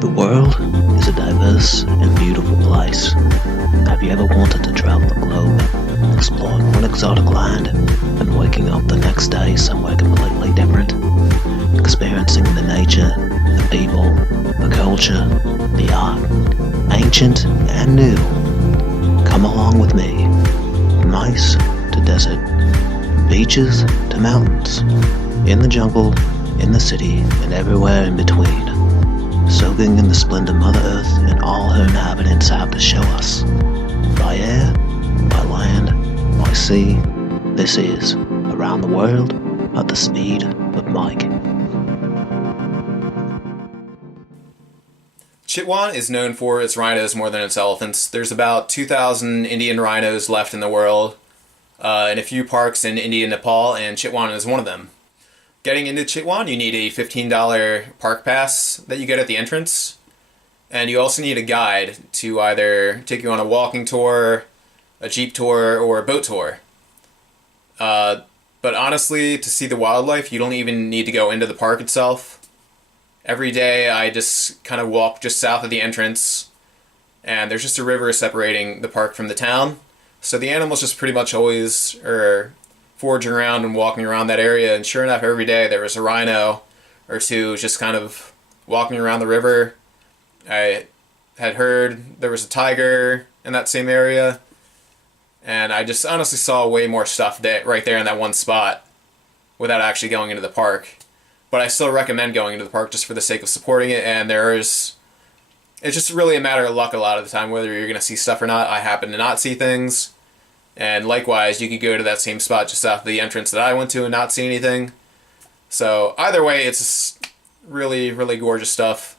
The world is a diverse and beautiful place. Have you ever wanted to travel the globe, exploring one exotic land, and waking up the next day somewhere completely different? Experiencing the nature, the people, the culture, the art, ancient and new. Come along with me. From ice to desert, beaches to mountains, in the jungle, in the city, and everywhere in between. Soaking in the splendor Mother Earth and all her inhabitants have to show us. By air, by land, by sea, this is Around the World at the Speed of Mike. Chitwan is known for its rhinos more than its elephants. There's about 2,000 Indian rhinos left in the world, in a few parks in India and Nepal, and Chitwan is one of them. Getting into Chitwan, you need a $15 park pass that you get at the entrance, and you also need a guide to either take you on a walking tour, a jeep tour, or a boat tour. But honestly, to see the wildlife, you don't even need to go into the park itself. Every day I just kind of walk just south of the entrance, and there's just a river separating the park from the town. So the animals just pretty much always are foraging around and walking around that area, and sure enough, every day there was a rhino or two just kind of walking around the river. I had heard there was a tiger in that same area, and I just honestly saw way more stuff right there in that one spot without actually going into the park. But I still recommend going into the park just for the sake of supporting it, and it's just really a matter of luck a lot of the time whether you're going to see stuff or not. I happen to not see things, and likewise, you could go to that same spot just off the entrance that I went to and not see anything. So either way, it's just really, really gorgeous stuff.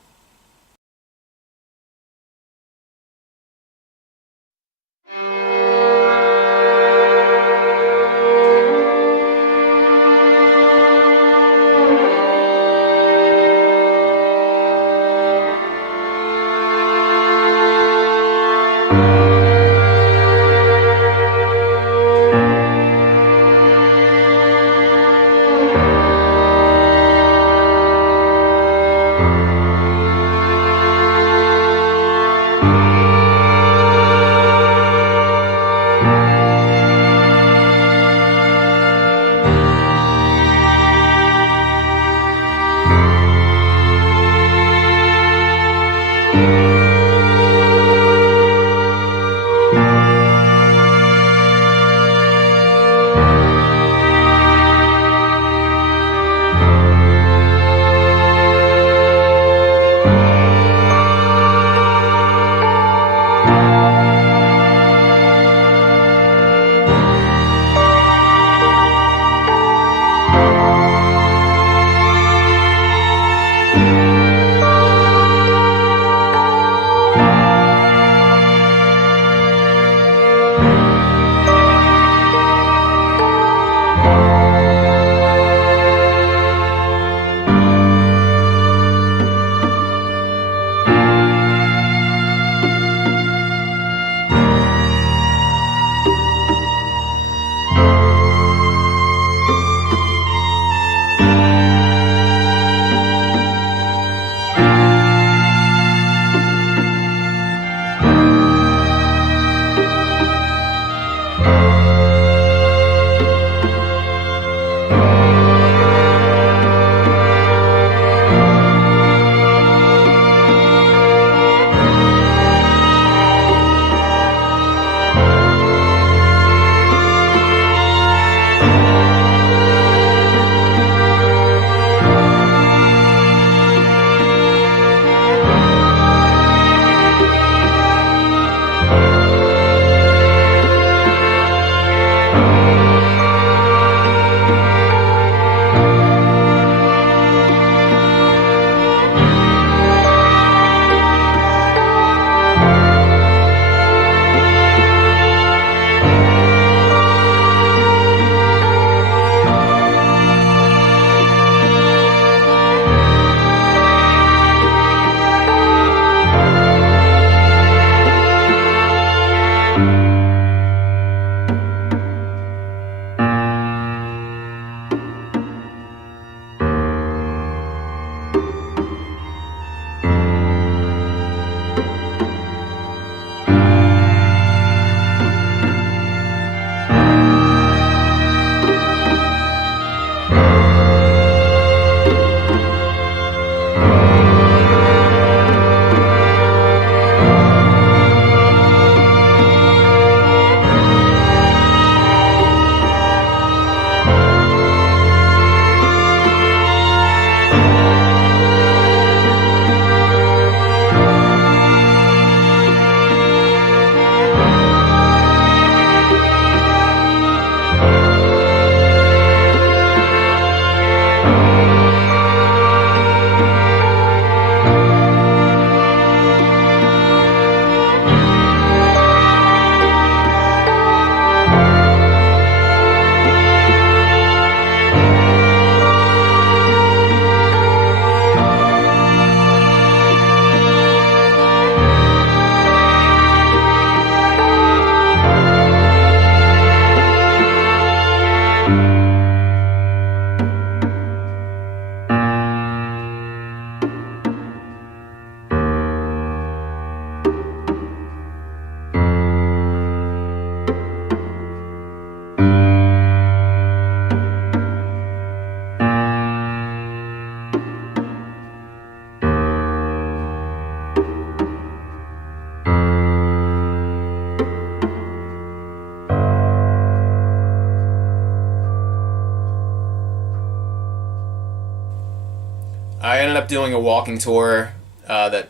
I ended up doing a walking tour that,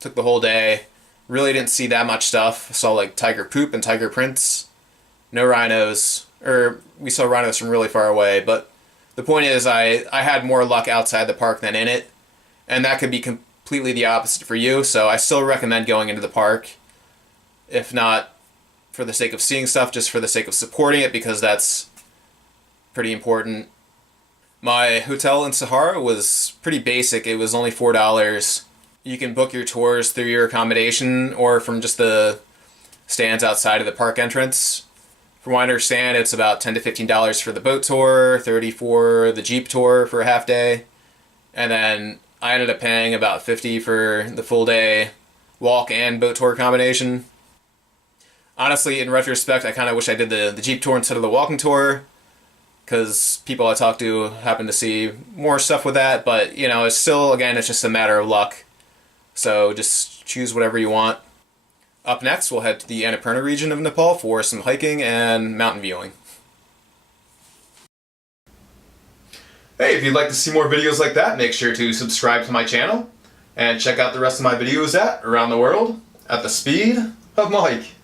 took the whole day. Really didn't see that much stuff. Saw like tiger poop and tiger prints. No rhinos, or we saw rhinos from really far away, but the point is I had more luck outside the park than in it, and that could be completely the opposite for you, so I still recommend going into the park, if not for the sake of seeing stuff, just for the sake of supporting it, because that's pretty important. My hotel in Sauraha was pretty basic. It was only $4. You can book your tours through your accommodation or from just the stands outside of the park entrance. From what I understand, it's about $10 to $15 for the boat tour, $30 for the jeep tour for a half day, and then I ended up paying about $50 for the full day walk and boat tour combination. Honestly, in retrospect, I kind of wish I did the jeep tour instead of the walking tour, because people I talked to happen to see more stuff with that, but, it's still, again, it's just a matter of luck. So just choose whatever you want. Up next, we'll head to the Annapurna region of Nepal for some hiking and mountain viewing. Hey, if you'd like to see more videos like that, make sure to subscribe to my channel and check out the rest of my videos around the world at the speed of Mike.